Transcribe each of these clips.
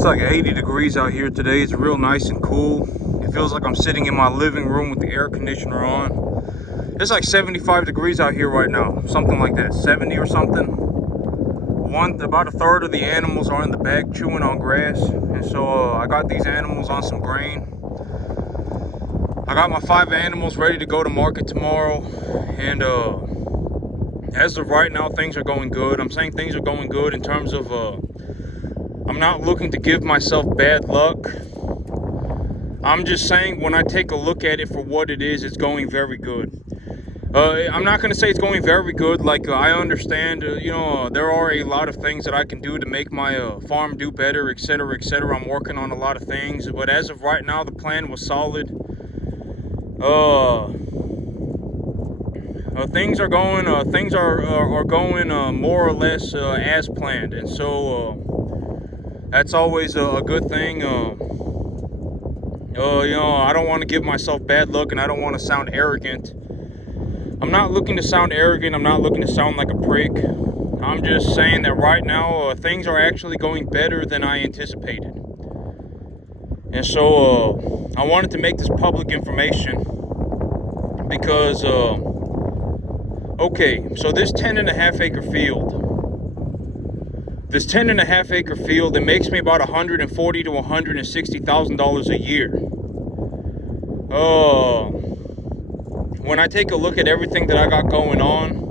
It's like 80 degrees out here today. It's real nice and cool. It feels like I'm sitting in my living room with the air conditioner on. It's like 75 degrees out here right now. Something like that, 70 or something. About a third of the animals are in the back chewing on grass. And so I got these animals on some grain. I got my 5 animals ready to go to market tomorrow. And as of right now, things are going good. I'm saying things are going good in terms of I'm not looking to give myself bad luck. I'm just saying when I take a look at it for what it is, it's going very good. I'm not going to say it's going very good. Like, I understand, there are a lot of things that I can do to make my farm do better, etc., etc. I'm working on a lot of things. But as of right now, the plan was solid. Things are going more or less as planned. And so that's always a good thing. I don't want to give myself bad luck, and I don't want to sound arrogant. I'm not looking to sound arrogant. I'm not looking to sound like a prick. I'm just saying that right now, things are actually going better than I anticipated. And so, I wanted to make this public information because, okay, so this 10.5 acre field, it makes me about $140,000 to $160,000 a year. When I take a look at everything that I got going on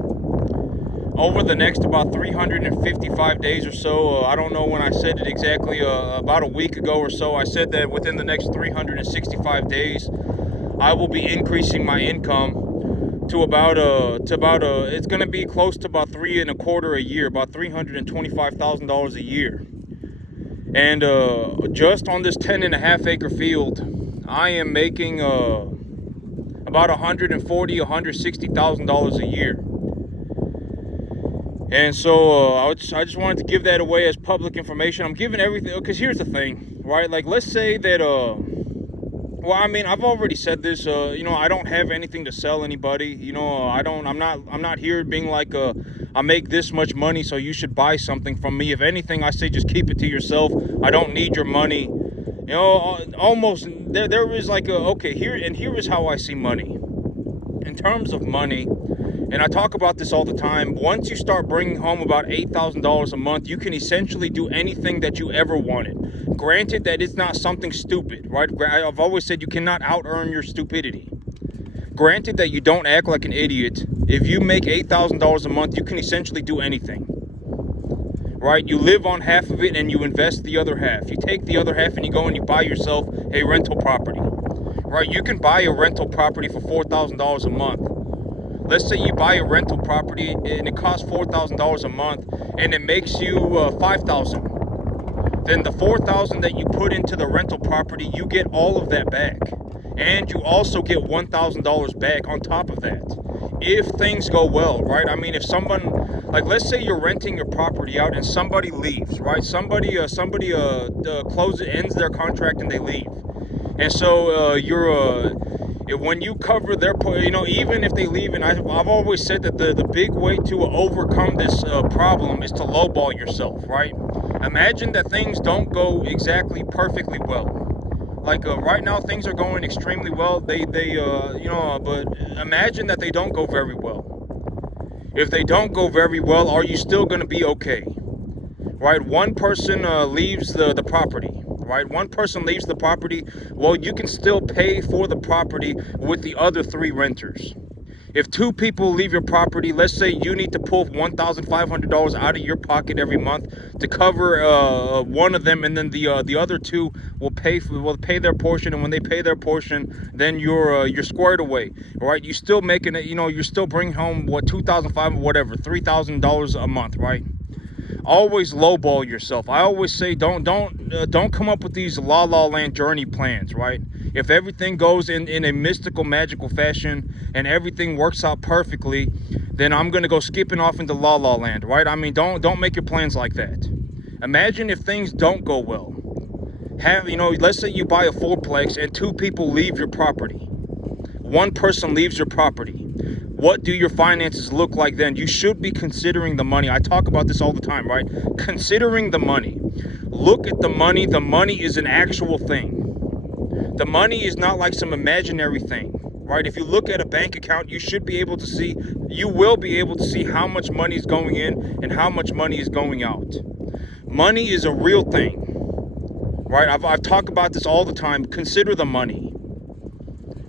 over the next about 355 days or so, I don't know when I said it exactly, about a week ago or so, I said that within the next 365 days, I will be increasing my income to about it's going to be close to about $3.25 a year, about $325,000 a year. And just on this 10.5 acre field, I am making about $140,000, $160,000 a year. And so I just wanted to give that away as public information. I'm giving everything because here's the thing, right? Like, let's say that well, I mean, I've already said this. I don't have anything to sell anybody. I'm not here being like, I make this much money, so you should buy something from me. If anything, I say just keep it to yourself. I don't need your money. Almost there is like here is how I see money. In terms of money, and I talk about this all the time, once you start bringing home about $8,000 a month, you can essentially do anything that you ever wanted. Granted that it's not something stupid, right? I've always said you cannot out-earn your stupidity. Granted that you don't act like an idiot. If you make $8,000 a month, you can essentially do anything. Right? You live on half of it and you invest the other half. You take the other half and you go and you buy yourself a rental property. Right? You can buy a rental property for $4,000 a month. Let's say you buy a rental property and it costs $4,000 a month and it makes you $5,000. Then the $4,000 that you put into the rental property, you get all of that back. And you also get $1,000 back on top of that. If things go well, right? I mean, if someone, like, let's say you're renting your property out and somebody leaves, right? Somebody ends their contract and they leave. And so when you cover their, even if they leave, and I've always said that the big way to overcome this problem is to lowball yourself, right? Imagine that things don't go exactly perfectly well. Like, right now things are going extremely well. But imagine that they don't go very well. If they don't go very well, are you still going to be okay? Right? One person leaves the property. Right? One person leaves the property. Well, you can still pay for the property with the other 3 renters. If 2 people leave your property, let's say you need to pull $1,500 out of your pocket every month to cover one of them, and then the other 2 will pay their portion. And when they pay their portion, then you're squared away. Right? You still making it. You're still bringing home $2,500, whatever, $3,000 a month. Right? Always lowball yourself. I always say don't come up with these La La Land journey plans, right? If everything goes in a mystical, magical fashion and everything works out perfectly, then I'm gonna go skipping off into La La Land, right? I mean, don't make your plans like that. Imagine if things don't go well. Let's say you buy a fourplex and 2 people leave your property. One person leaves your property. What do your finances look like then? You should be considering the money. I talk about this all the time, right? Considering the money. Look at the money. The money is an actual thing. The money is not like some imaginary thing, right? If you look at a bank account, you should be able to see, you will be able to see how much money is going in and how much money is going out. Money is a real thing, right? I've talked about this all the time. Consider the money,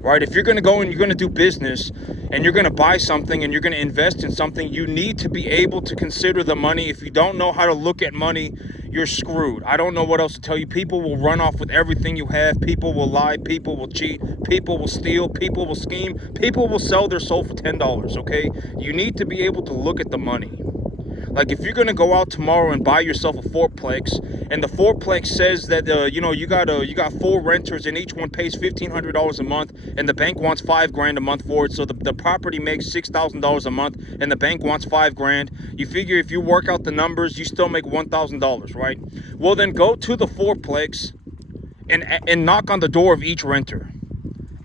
right? If you're going to go and you're going to do business and you're going to buy something and you're going to invest in something, you need to be able to consider the money. If you don't know how to look at money, you're screwed. I don't know what else to tell you. People will run off with everything you have. People will lie. People will cheat. People will steal. People will scheme. People will sell their soul for $10, okay? You need to be able to look at the money. Like if you're going to go out tomorrow and buy yourself a fourplex, and the fourplex says that you got 4 renters and each one pays $1,500 a month, and the bank wants $5,000 a month for it, so the property makes $6,000 a month, and the bank wants $5,000. You figure if you work out the numbers, you still make $1,000, right? Well, then go to the fourplex and knock on the door of each renter.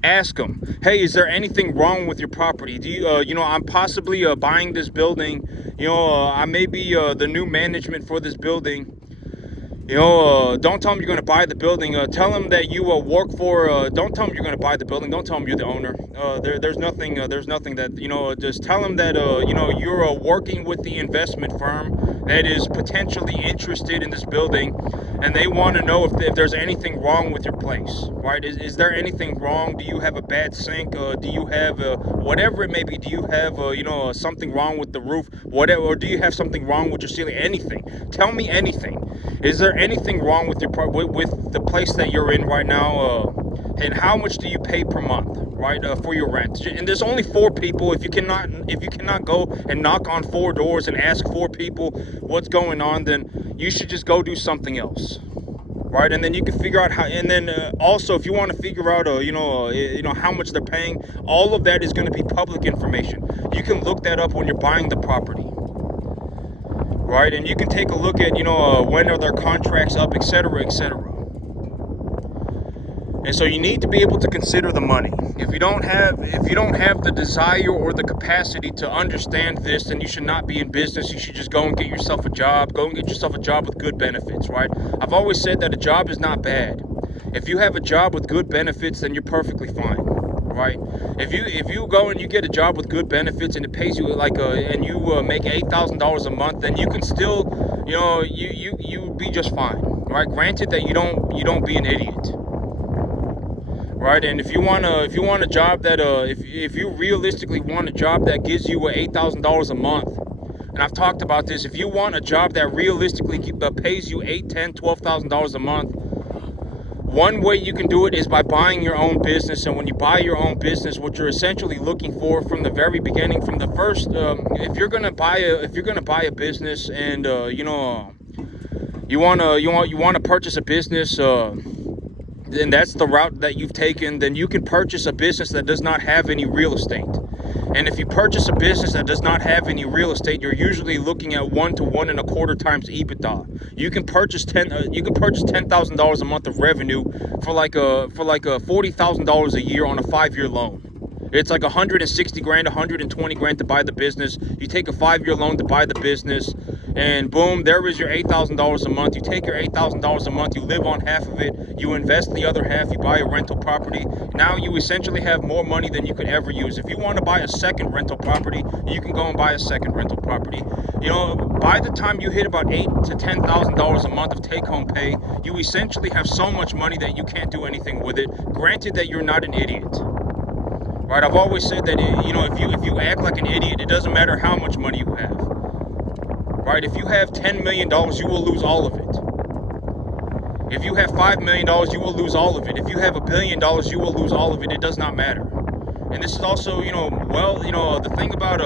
Ask them, hey, is there anything wrong with your property? Do you, I'm possibly buying this building. I may be the new management for this building. Don't tell them you're going to buy the building. Tell them that you work for. Don't tell them you're going to buy the building. Don't tell them you're the owner. There's nothing. There's nothing that Just tell them that you're working with the investment firm that is potentially interested in this building, and they want to know if there's anything wrong with your place. Right? Is there anything wrong? Do you have a bad sink? Do you have whatever it may be? Do you have something wrong with the roof? Whatever, or do you have something wrong with your ceiling? Anything. Tell me anything. Is there anything wrong with with the place that you're in right now? And how much do you pay per month, right, for your rent? And there's only 4 people. If you cannot go and knock on 4 doors and ask 4 people what's going on, then you should just go do something else, right? And then you can figure out how. And then also, if you want to figure out, how much they're paying, all of that is going to be public information. You can look that up when you're buying the property. Right, and you can take a look at, when are their contracts up, etc., etc. And so you need to be able to consider the money. If you don't have the desire or the capacity to understand this, then you should not be in business. You should just go and get yourself a job. Go and get yourself a job with good benefits, right? I've always said that a job is not bad. If you have a job with good benefits, then you're perfectly fine. Right? If you go and you get a job with good benefits and it pays you and you make $8,000 a month, then you can still, you be just fine. Right? Granted that you don't be an idiot. Right? And if you want a job that if you realistically want a job that gives you $8,000 a month, and I've talked about this, if you want a job that realistically pays you $8,000, $10,000, $12,000 a month, one way you can do it is by buying your own business. And when you buy your own business, what you're essentially looking for from the very beginning, from the first, if you're gonna buy a business, and you want to purchase a business, then that's the route that you've taken. Then you can purchase a business that does not have any real estate. And if you purchase a business that does not have any real estate, you're usually looking at 1 to 1.25 times EBITDA. You can purchase $10,000 a month of revenue for like $40,000 a year on a 5-year loan. It's like $160,000, $120,000 to buy the business. You take a 5-year loan to buy the business, and boom, there is your $8,000 a month. You take your $8,000 a month, you live on half of it, you invest the other half, you buy a rental property. Now you essentially have more money than you could ever use. If you want to buy a second rental property, you can go and buy a second rental property. By the time you hit about $8,000 to $10,000 a month of take-home pay, you essentially have so much money that you can't do anything with it. Granted that you're not an idiot. Right, I've always said that if you act like an idiot, it doesn't matter how much money you have. Right, if you have $10 million, you will lose all of it. If you have $5 million, you will lose all of it. If you have $1 billion, you will lose all of it. It does not matter. And this is also, the thing about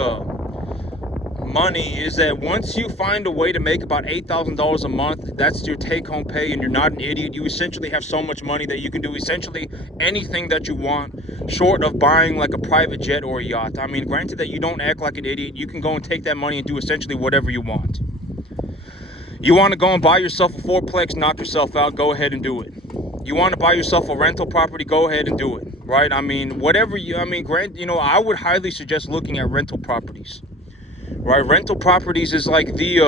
money is that once you find a way to make about $8,000 a month, that's your take-home pay, and you're not an idiot. You essentially have so much money that you can do essentially anything that you want, short of buying like a private jet or a yacht. I mean, granted that you don't act like an idiot, you can go and take that money and do essentially whatever you want. You want to go and buy yourself a fourplex, knock yourself out, go ahead and do it. You want to buy yourself a rental property, go ahead and do it. right? I mean, whatever you, I mean, I would highly suggest looking at rental properties, right? Rental properties is like the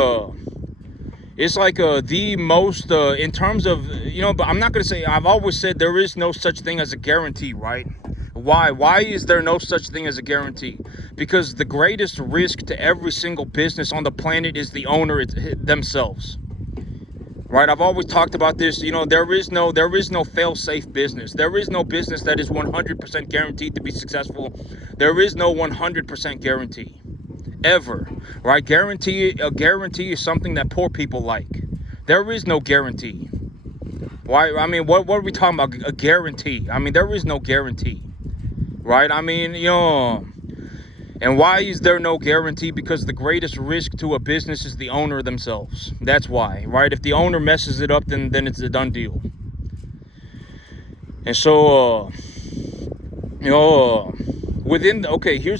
most, in terms of, but I'm not going to say, I've always said there is no such thing as a guarantee, right? Why is there no such thing as a guarantee? Because the greatest risk to every single business on the planet is the owner themselves. Right, I've always talked about this. There is no fail-safe business. There is no business that is 100% guaranteed to be successful. There is no 100% guarantee, ever. Right? A guarantee is something that poor people like. There is no guarantee. Why? I mean, what are we talking about? A guarantee? I mean, there is no guarantee. Right? I mean, and why is there no guarantee? Because the greatest risk to a business is the owner themselves. That's why, right? If the owner messes it up, then it's a done deal. And so, here's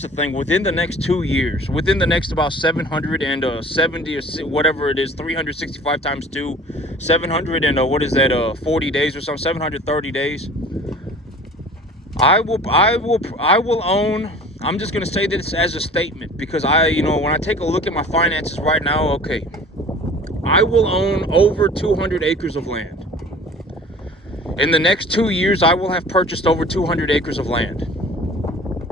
the thing. Within the next 2 years, within the next about 770 or whatever it is, 365 times 2, 700 and 40 days or something, 730 days, I will own. I'm just going to say this as a statement because when I take a look at my finances right now, okay, I will own over 200 acres of land. In the next 2 years, I will have purchased over 200 acres of land.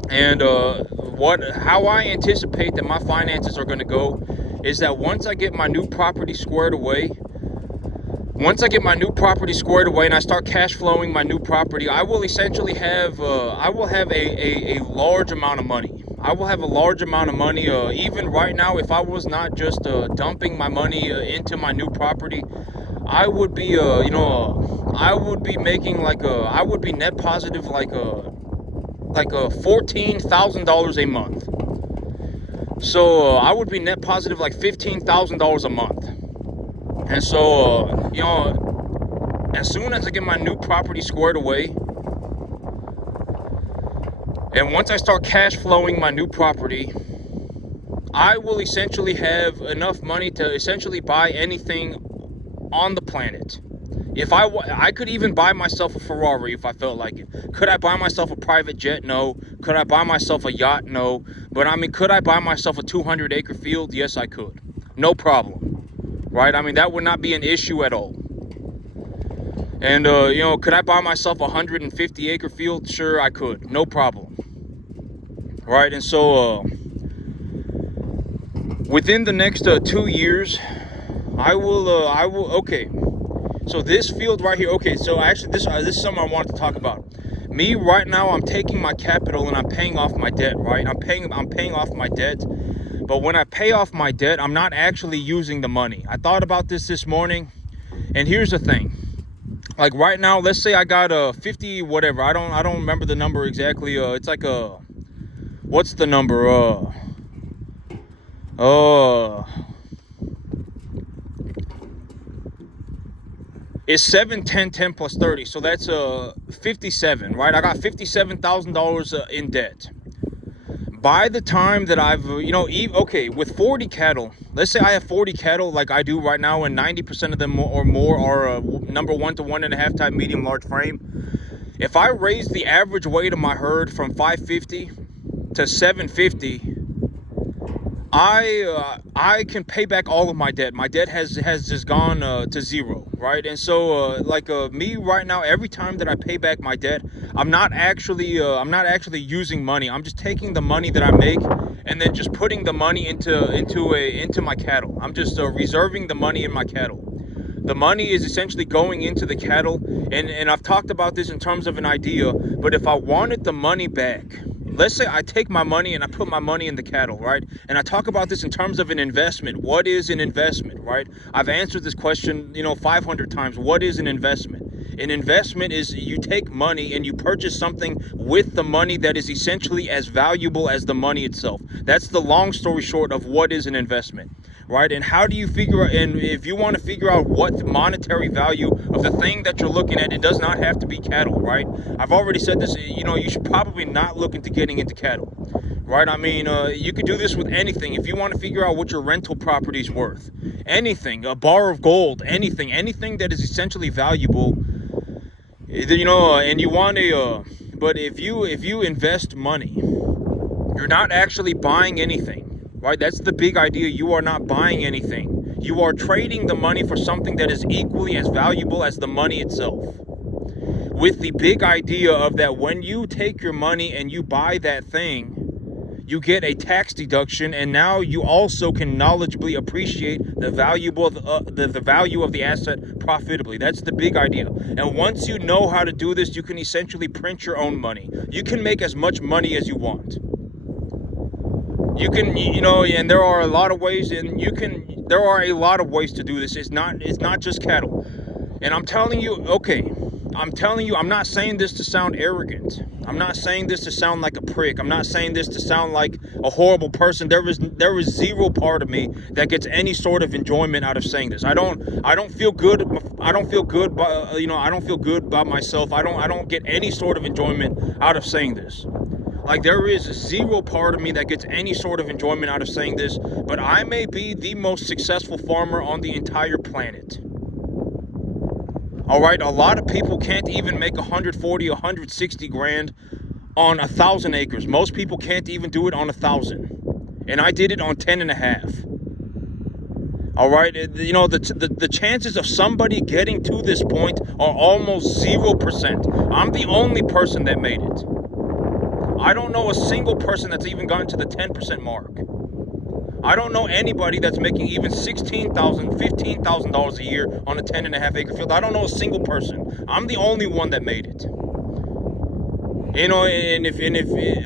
And how I anticipate that my finances are going to go is that once I get my new property squared away, and I start cash flowing my new property, I will essentially have a large amount of money. I will have a large amount of money. Even right now, if I was not just dumping my money into my new property, I would be I would be making I would be net positive like $14,000 a month. So I would be net positive like $15,000 a month. And so, as soon as I get my new property squared away, and once I start cash flowing my new property, I will essentially have enough money to essentially buy anything on the planet. If I could even buy myself a Ferrari if I felt like it. Could I buy myself a private jet? No. Could I buy myself a yacht? No. But I mean, could I buy myself a 200-acre field? Yes, I could. No problem. Right? I mean, that would not be an issue at all. And, could I buy myself a 150-acre field? Sure, I could. No problem. Right? And so, within the next 2 years, I will, okay. So this field right here, okay, so actually this is something I wanted to talk about. Me, right now, I'm taking my capital and I'm paying off my debt, right? I'm paying off my debt. But when I pay off my debt, I'm not actually using the money. I thought about this morning, and here's the thing. Like right now, let's say I got a 50 whatever. I don't remember the number exactly. It's like what's the number? It's 7, 10, 10 plus 30. So that's 57, right? I got $57,000 in debt. By the time that I've, with 40 cattle, let's say I have 40 cattle like I do right now, and 90% of them or more are number 1 to 1.5 type medium large frame. If I raise the average weight of my herd from 550 to 750, I can pay back all of my debt. My debt has just gone to zero, right? And so me right now, every time that I pay back my debt, I'm not actually using money. I'm just taking the money that I make and then just putting the money into my cattle. I'm just reserving the money in my cattle. The money is essentially going into the cattle, and I've talked about this in terms of an idea, but if I wanted the money back, let's say I take my money and I put my money in the cattle, right? And I talk about this in terms of an investment. What is an investment, right? I've answered this question, 500 times. What is an investment? An investment is you take money and you purchase something with the money that is essentially as valuable as the money itself. That's the long story short of what is an investment, right? And how do you figure out, and if you want to figure out what the monetary value of the thing that you're looking at, it does not have to be cattle, right? I've already said this, you should probably not look into getting into cattle, right? I mean, you could do this with anything. If you want to figure out what your rental property is worth, anything, a bar of gold, anything that is essentially valuable, and you want But if you invest money, you're not actually buying anything, right? That's the big idea. You are not buying anything. You are trading the money for something that is equally as valuable as the money itself. With the big idea of that when you take your money and you buy that thing, you get a tax deduction, and now you also can knowledgeably appreciate the value of the value of the asset profitably. That's the big idea. And once you know how to do this, you can essentially print your own money. You can make as much money as you want. You can, and there are a lot of ways, there are a lot of ways to do this. It's not just cattle. And I'm telling you, I'm not saying this to sound arrogant. I'm not saying this to sound like a prick. I'm not saying this to sound like a horrible person. There is zero part of me that gets any sort of enjoyment out of saying this. I don't feel good. I don't feel good about myself. I don't get any sort of enjoyment out of saying this. Like, there is zero part of me that gets any sort of enjoyment out of saying this, but I may be the most successful farmer on the entire planet. All right, a lot of people can't even make 140, 160 grand on 1,000 acres. Most people can't even do it on 1,000. And I did it on 10 and a half. All right, the chances of somebody getting to this point are almost 0%. I'm the only person that made it. I don't know a single person that's even gotten to the 10% mark. I don't know anybody that's making even $16,000, $15,000 a year on a 10 and a half acre field. I don't know a single person. I'm the only one that made it.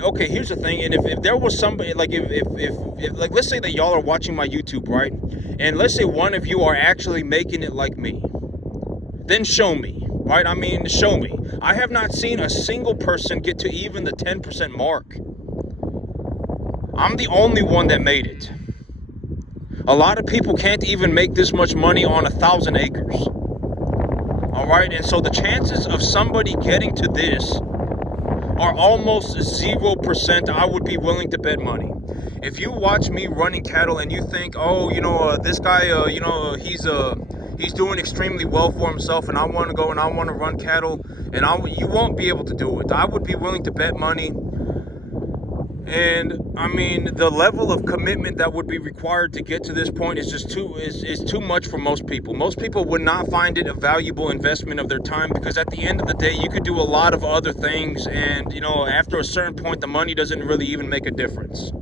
Okay, here's the thing. And if there was somebody, like, if like, let's say that y'all are watching my YouTube, right? And let's say one of you are actually making it like me. Then show me, right? I mean, show me. I have not seen a single person get to even the 10% mark. I'm the only one that made it. A lot of people can't even make this much money on 1,000 acres. All right, and so the chances of somebody getting to this are almost 0%. I would be willing to bet money. If you watch me running cattle and you think, this guy, he's doing extremely well for himself, and I want to go and I want to run cattle, and you won't be able to do it. I would be willing to bet money. And I mean, the level of commitment that would be required to get to this point is just too much for most people. Most people would not find it a valuable investment of their time, because at the end of the day, you could do a lot of other things, and after a certain point, the money doesn't really even make a difference.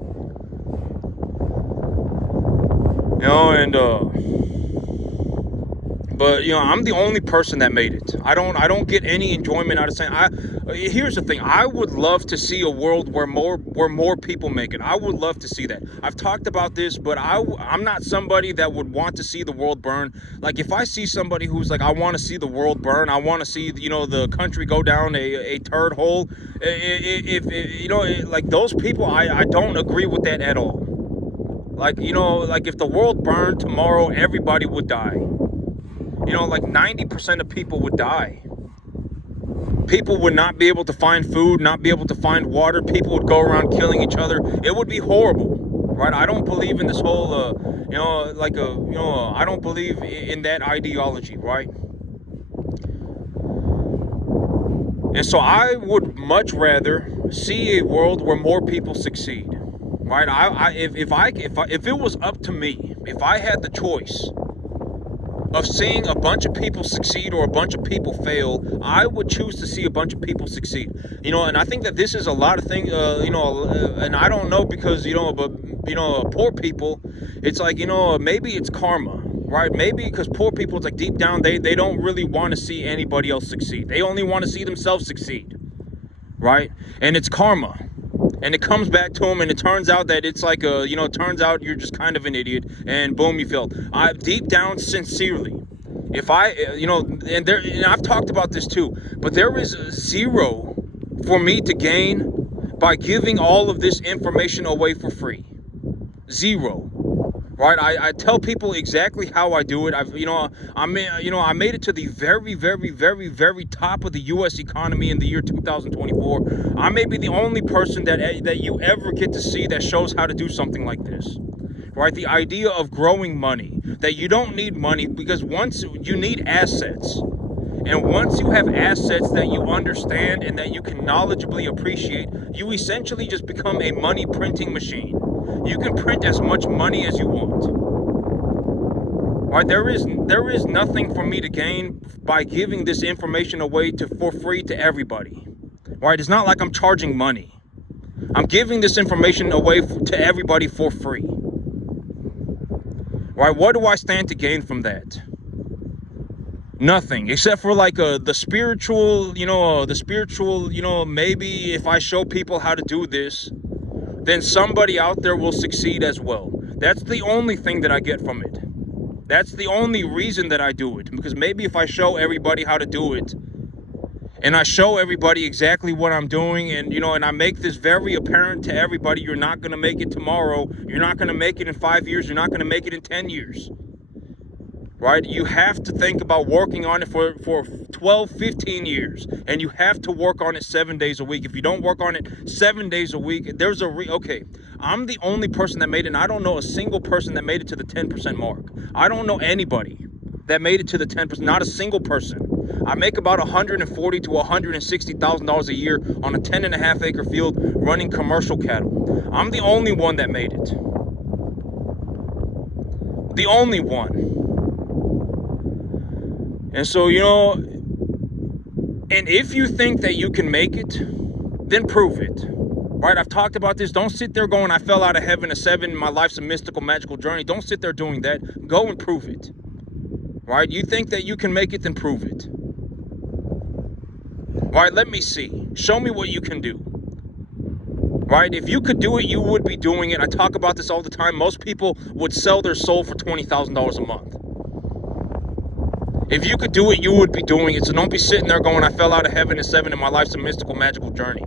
But I'm the only person that made it. I don't get any enjoyment out of saying. Here's the thing. I would love to see a world where more people make it. I would love to see that. I've talked about this, but I'm not somebody that would want to see the world burn. Like, if I see somebody who's like, I want to see the world burn, I want to see the country go down a turd hole. Like those people, I don't agree with that at all. Like, like if the world burned tomorrow, everybody would die. Like 90% of people would die. People would not be able to find food, not be able to find water. People would go around killing each other. It would be horrible, right? I don't believe in this whole, I don't believe in that ideology, right? And so I would much rather see a world where more people succeed, right? If it was up to me, if I had the choice of seeing a bunch of people succeed or a bunch of people fail, I would choose to see a bunch of people succeed. And I think that this is a lot of things, and I don't know, because, but, poor people, it's like, maybe it's karma, right? Maybe because poor people, it's like deep down, they don't really want to see anybody else succeed. They only want to see themselves succeed, right? And it's karma. And it comes back to them, and it turns out that it's like it turns out you're just kind of an idiot, and boom, you failed. Deep down, sincerely, if and I've talked about this too, but there is zero for me to gain by giving all of this information away for free. Zero. Right, I tell people exactly how I do it. I made it to the very, very, very, very top of the U.S. economy in the year 2024. I may be the only person that you ever get to see that shows how to do something like this. Right, the idea of growing money, that you don't need money, because once you need assets, And once you have assets that you understand and that you can knowledgeably appreciate, you essentially just become a money printing machine. You can print as much money as you want. Right? There is nothing for me to gain by giving this information away for free to everybody. Right? It's not like I'm charging money. I'm giving this information away to everybody for free. Right? What do I stand to gain from that? Nothing, except for like the spiritual, maybe if I show people how to do this, then somebody out there will succeed as well. That's the only thing that I get from it. That's the only reason that I do it. Because maybe if I show everybody how to do it, and I show everybody exactly what I'm doing, and and I make this very apparent to everybody, you're not going to make it tomorrow, you're not going to make it in 5 years, you're not going to make it in 10 years. Right? You have to think about working on it for 12, 15 years. And you have to work on it 7 days a week. If you don't work on it 7 days a week, there's okay, I'm the only person that made it, and I don't know a single person that made it to the 10% mark. I don't know anybody that made it to the 10%, not a single person. I make about $140,000 to $160,000 a year on a 10.5 acre field running commercial cattle. I'm the only one that made it. The only one. And so, and if you think that you can make it, then prove it. Right? I've talked about this. Don't sit there going, I fell out of heaven at 7, my life's a mystical, magical journey. Don't sit there doing that. Go and prove it. Right? You think that you can make it, then prove it. Right? Let me see. Show me what you can do. Right? If you could do it, you would be doing it. I talk about this all the time. Most people would sell their soul for $20,000 a month. If you could do it, you would be doing it. So don't be sitting there going, I fell out of heaven at 7 and my life's a mystical, magical journey.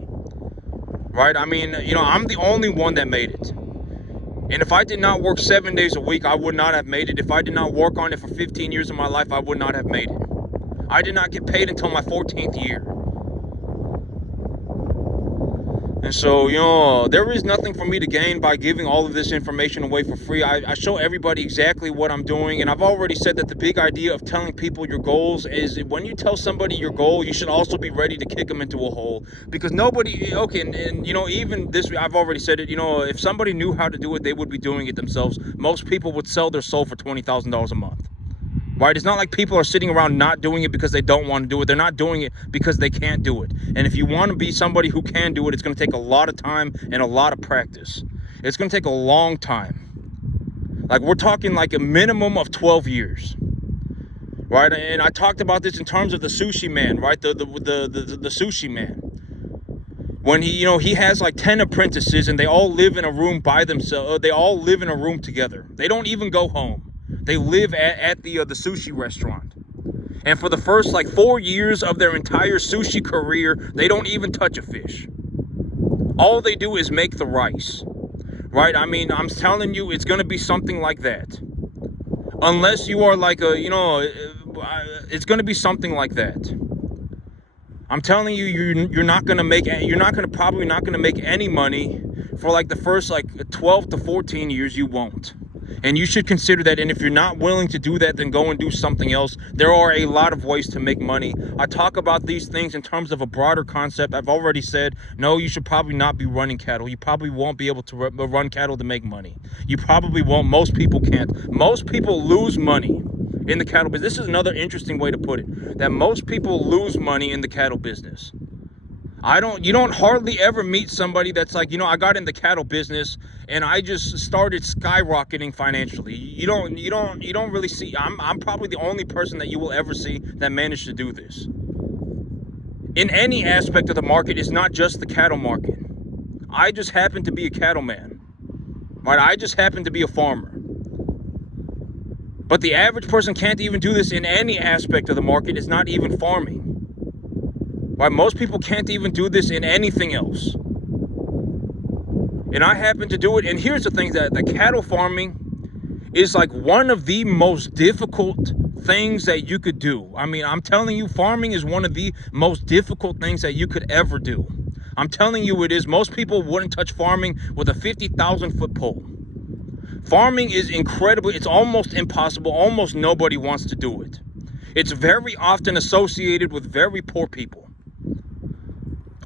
Right? I mean, I'm the only one that made it. And if I did not work 7 days a week, I would not have made it. If I did not work on it for 15 years of my life, I would not have made it. I did not get paid until my 14th year. And so, there is nothing for me to gain by giving all of this information away for free. I show everybody exactly what I'm doing. And I've already said that the big idea of telling people your goals is when you tell somebody your goal, you should also be ready to kick them into a hole. Because nobody, and even this, I've already said it, if somebody knew how to do it, they would be doing it themselves. Most people would sell their soul for $20,000 a month. Right? It's not like people are sitting around not doing it because they don't want to do it. They're not doing it because they can't do it. And if you want to be somebody who can do it, it's going to take a lot of time and a lot of practice. It's going to take a long time. Like we're talking like a minimum of 12 years. Right? And I talked about this in terms of the sushi man, right? The sushi man. When he has like 10 apprentices and they all live in a room by themselves. They all live in a room together. They don't even go home. They live at the sushi restaurant. And for the first like 4 years of their entire sushi career, they don't even touch a fish. All they do is make the rice. Right? I mean, I'm telling you, it's going to be something like that. Unless you are like it's going to be something like that. I'm telling you, you're probably not going to make any money for like the first like 12 to 14 years. You won't. And you should consider that. And if you're not willing to do that, then go and do something else. There are a lot of ways to make money. I talk about these things in terms of a broader concept. I've already said, no, you should probably not be running cattle. You probably won't be able to run cattle to make money. You probably won't. Most people can't. Most people lose money in the cattle business. This is another interesting way to put it. That most people lose money in the cattle business. You don't hardly ever meet somebody that's like, I got in the cattle business and I just started skyrocketing financially. You don't really see. I'm probably the only person that you will ever see that managed to do this. In any aspect of the market, it's not just the cattle market. I just happen to be a cattleman. Right? I just happen to be a farmer. But the average person can't even do this in any aspect of the market. It's not even farming. Right? Most people can't even do this in anything else. And I happen to do it. And here's the thing, that the cattle farming is like one of the most difficult things that you could do. I mean, I'm telling you, farming is one of the most difficult things that you could ever do. I'm telling you it is. Most people wouldn't touch farming with a 50,000 foot pole. Farming is incredibly, it's almost impossible. Almost nobody wants to do it. It's very often associated with very poor people.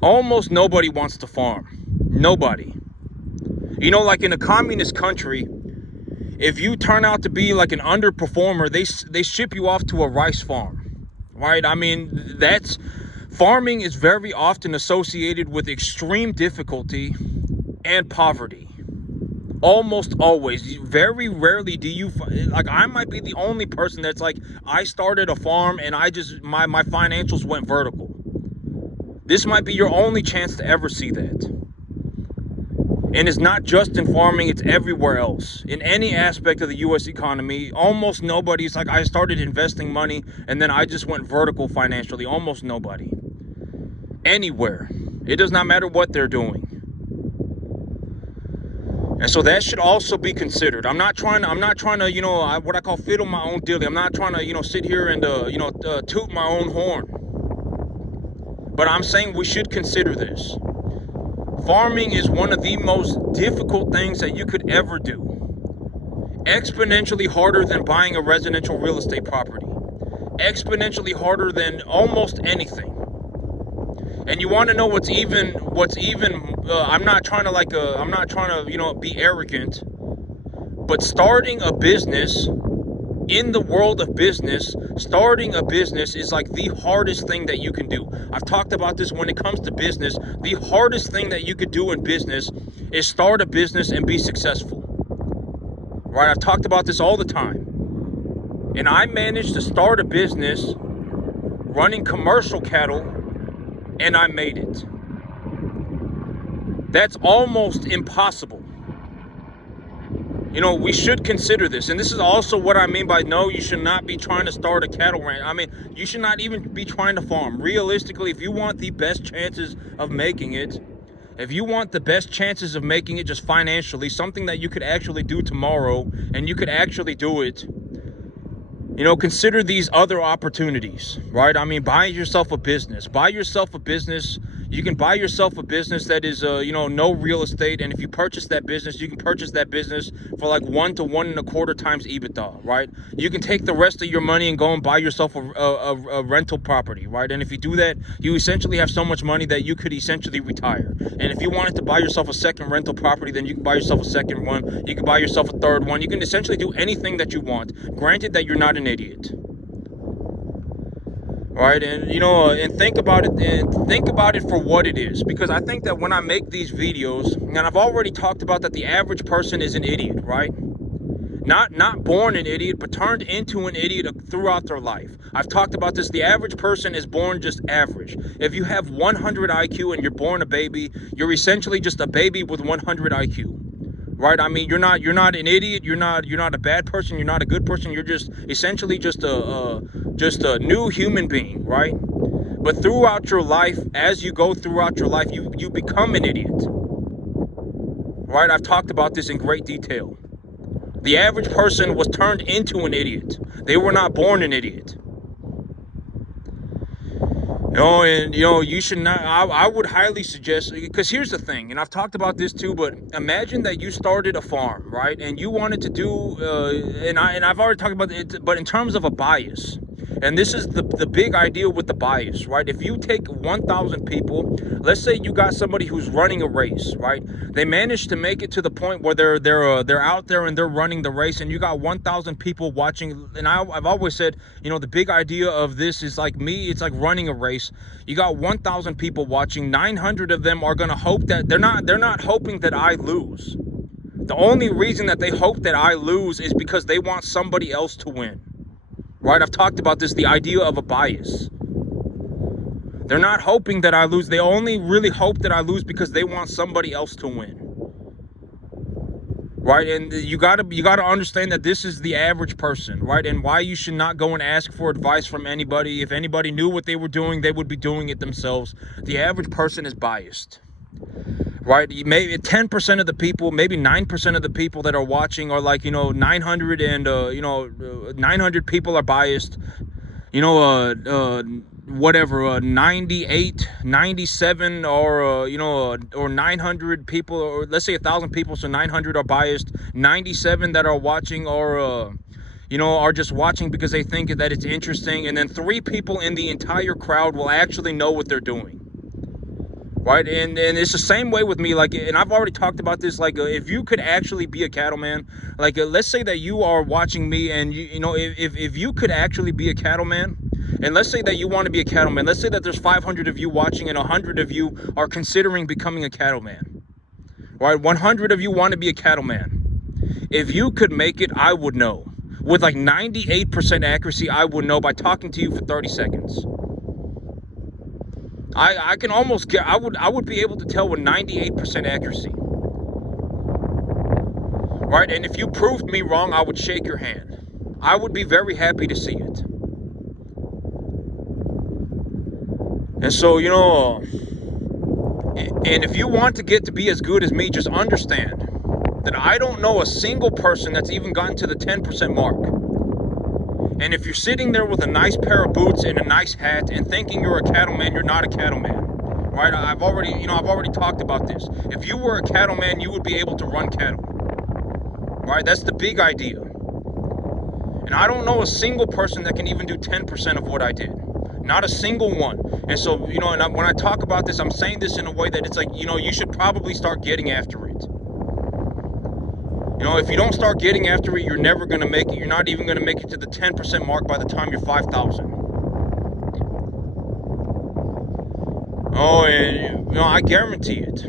Almost nobody wants to farm. Nobody. You know, like in a communist country, if you turn out to be like an underperformer, they ship you off to a rice farm, right? I mean, farming is very often associated with extreme difficulty and poverty. Almost always. Very rarely do you, like, I might be the only person that's like, I started a farm and my financials went vertical. This might be your only chance to ever see that. And it's not just in farming, it's everywhere else. In any aspect of the U.S. economy, almost nobody's like, I started investing money and then I just went vertical financially. Almost nobody. Anywhere. It does not matter what they're doing. And so that should also be considered. I'm not trying to, you know, what I call fiddle my own dilly. I'm not trying to, you know, sit here and, toot my own horn. But I'm saying we should consider this. Farming is one of the most difficult things that you could ever do. Exponentially harder than buying a residential real estate property. Exponentially harder than almost anything. And you want to know what's even, I'm not trying to, you know, be arrogant, but starting a business in the world of business, starting a business is like the hardest thing that you can do. I've talked about this when it comes to business. The hardest thing that you could do in business is start a business and be successful. Right? I've talked about this all the time. And I managed to start a business running commercial cattle, and I made it. That's almost impossible. You know, we should consider this. And this is also what I mean by no, you should not be trying to start a cattle ranch. I mean, you should not even be trying to farm. Realistically, if you want the best chances of making it, just financially, something that you could actually do tomorrow, and you could actually do it, you know, consider these other opportunities, right? I mean, buy yourself a business. You can buy yourself a business that is, no real estate. And if you purchase that business, you can purchase that business for like 1 to 1.25 times EBITDA, right? You can take the rest of your money and go and buy yourself a rental property, right? And if you do that, you essentially have so much money that you could essentially retire. And if you wanted to buy yourself a second rental property, then you can buy yourself a second one. You can buy yourself a third one. You can essentially do anything that you want, granted that you're not an idiot. Right, and you know, and think about it for what it is, because I think that when I make these videos, and I've already talked about that the average person is an idiot, right? Not born an idiot, but turned into an idiot throughout their life. I've talked about this. The average person is born just average. If you have 100 IQ and you're born a baby, you're essentially just a baby with 100 IQ. Right? I mean, you're not an idiot. You're not a bad person. You're not a good person. You're just essentially just a new human being, right? But throughout your life, as you go throughout your life, you become an idiot. Right? I've talked about this in great detail. The average person was turned into an idiot. They were not born an idiot. You should not, I would highly suggest, because here's the thing, and I've talked about this too, but imagine that you started a farm, right? And you wanted to do, and I've already talked about it, but in terms of a bias, and this is the big idea with the bias, right? If you take 1,000 people, let's say you got somebody who's running a race, right? They managed to make it to the point where they're out there and they're running the race, and you got 1,000 people watching. And I've always said, you know, the big idea of this is like me, it's like running a race. You got 1,000 people watching. 900 of them are gonna hope that they're not hoping that I lose. The only reason that they hope that I lose is because they want somebody else to win. Right? I've talked about this, the idea of a bias. They're not hoping that I lose. They only really hope that I lose because they want somebody else to win. Right? And you gotta understand that this is the average person, right? And why you should not go and ask for advice from anybody. If anybody knew what they were doing, they would be doing it themselves. The average person is biased. Right? Maybe 10% of the people, maybe 9% of the people that are watching are like, 900 and 900 people are biased. 98, 97, or 900 people, or let's say 1,000 people, so 900 are biased. 97 that are watching are are just watching because they think that it's interesting, and then 3 people in the entire crowd will actually know what they're doing, right? And it's the same way with me, like, and I've already talked about this, like, if you could actually be a cattleman, like, let's say that you are watching me, and if you could actually be a cattleman, and let's say that you want to be a cattleman, let's say that there's 500 of you watching and 100 of you are considering becoming a cattleman, right? 100 of you want to be a cattleman. If you could make it, I would know. With like 98% accuracy, I would know by talking to you for 30 seconds. I can almost get, I would be able to tell with 98% accuracy. Right? And if you proved me wrong, I would shake your hand. I would be very happy to see it. And so, and if you want to get to be as good as me, just understand that I don't know a single person that's even gotten to the 10% mark. And if you're sitting there with a nice pair of boots and a nice hat and thinking you're a cattleman, you're not a cattleman, right? I've already talked about this. If you were a cattleman, you would be able to run cattle, right? That's the big idea. And I don't know a single person that can even do 10% of what I did. Not a single one. And so, and when I talk about this, I'm saying this in a way that it's like, you should probably start getting after it. If you don't start getting after it, you're never going to make it. You're not even going to make it to the 10% mark by the time you're 5,000. Oh, and, I guarantee it.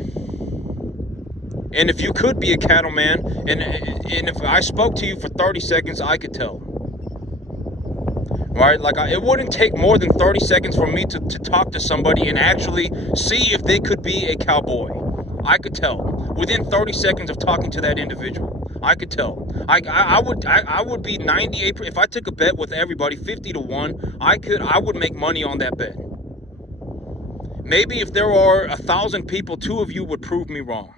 And if you could be a cattleman, and if I spoke to you for 30 seconds, I could tell. Right? Like, it wouldn't take more than 30 seconds for me to talk to somebody and actually see if they could be a cowboy. I could tell. Within 30 seconds of talking to that individual. I could tell. I would be 98. If I took a bet with everybody, 50-1, I would make money on that bet. Maybe if there are 1,000 people, 2 of you would prove me wrong.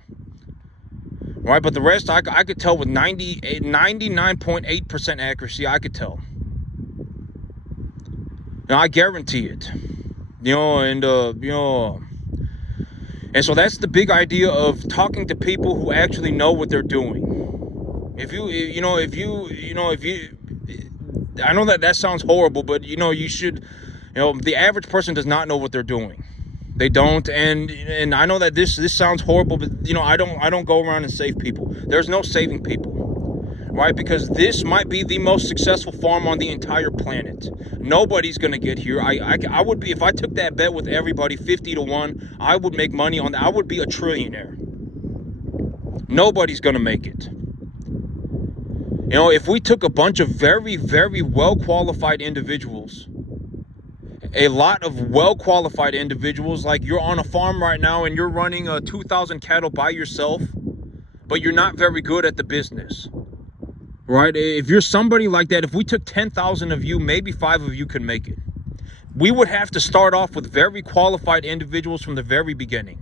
Right? But the rest, I could tell with 99.8% accuracy. I could tell. I guarantee it. And so that's the big idea of talking to people who actually know what they're doing. I know that sounds horrible, but you should, the average person does not know what they're doing. They don't, and I know that this sounds horrible, but I don't go around and save people. There's no saving people, right? Because this might be the most successful farm on the entire planet. Nobody's gonna get here. I would be, if I took that bet with everybody, 50-1, I would make money on that. I would be a trillionaire. Nobody's gonna make it. If we took a bunch of very, very well-qualified individuals, a lot of well-qualified individuals, like you're on a farm right now and you're running 2,000 cattle by yourself, but you're not very good at the business, right? If you're somebody like that, if we took 10,000 of you, maybe 5 of you could make it. We would have to start off with very qualified individuals from the very beginning.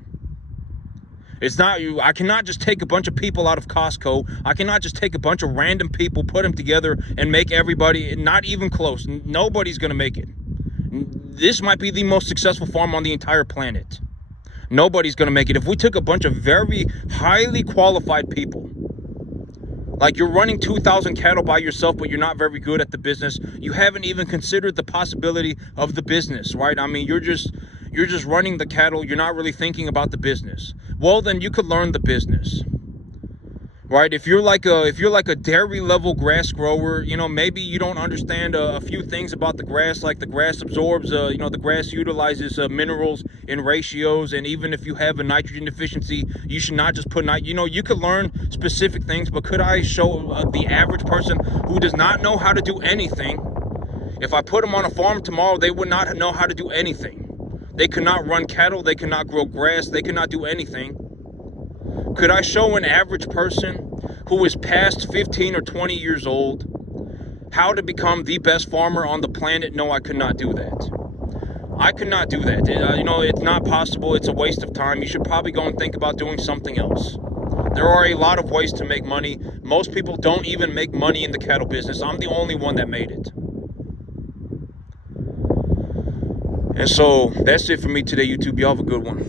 It's not you. I cannot just take a bunch of people out of Costco. I cannot just take a bunch of random people, put them together, and make everybody, not even close. Nobody's going to make it. This might be the most successful farm on the entire planet. Nobody's going to make it. If we took a bunch of very highly qualified people, like you're running 2,000 cattle by yourself, but you're not very good at the business. You haven't even considered the possibility of the business, right? I mean, you're just running the cattle. You're not really thinking about the business. Well, then you could learn the business, right? If you're like a dairy level grass grower, maybe you don't understand a few things about the grass, like the grass absorbs, the grass utilizes minerals in ratios, and even if you have a nitrogen deficiency, you should not just put you could learn specific things. But could I show the average person who does not know how to do anything? If I put them on a farm tomorrow, they would not know how to do anything. They could not run cattle. They could not grow grass. They could not do anything. Could I show an average person who is past 15 or 20 years old how to become the best farmer on the planet? No, I could not do that. I could not do that. It's not possible. It's a waste of time. You should probably go and think about doing something else. There are a lot of ways to make money. Most people don't even make money in the cattle business. I'm the only one that made it. And so that's it for me today, YouTube. Y'all have a good one.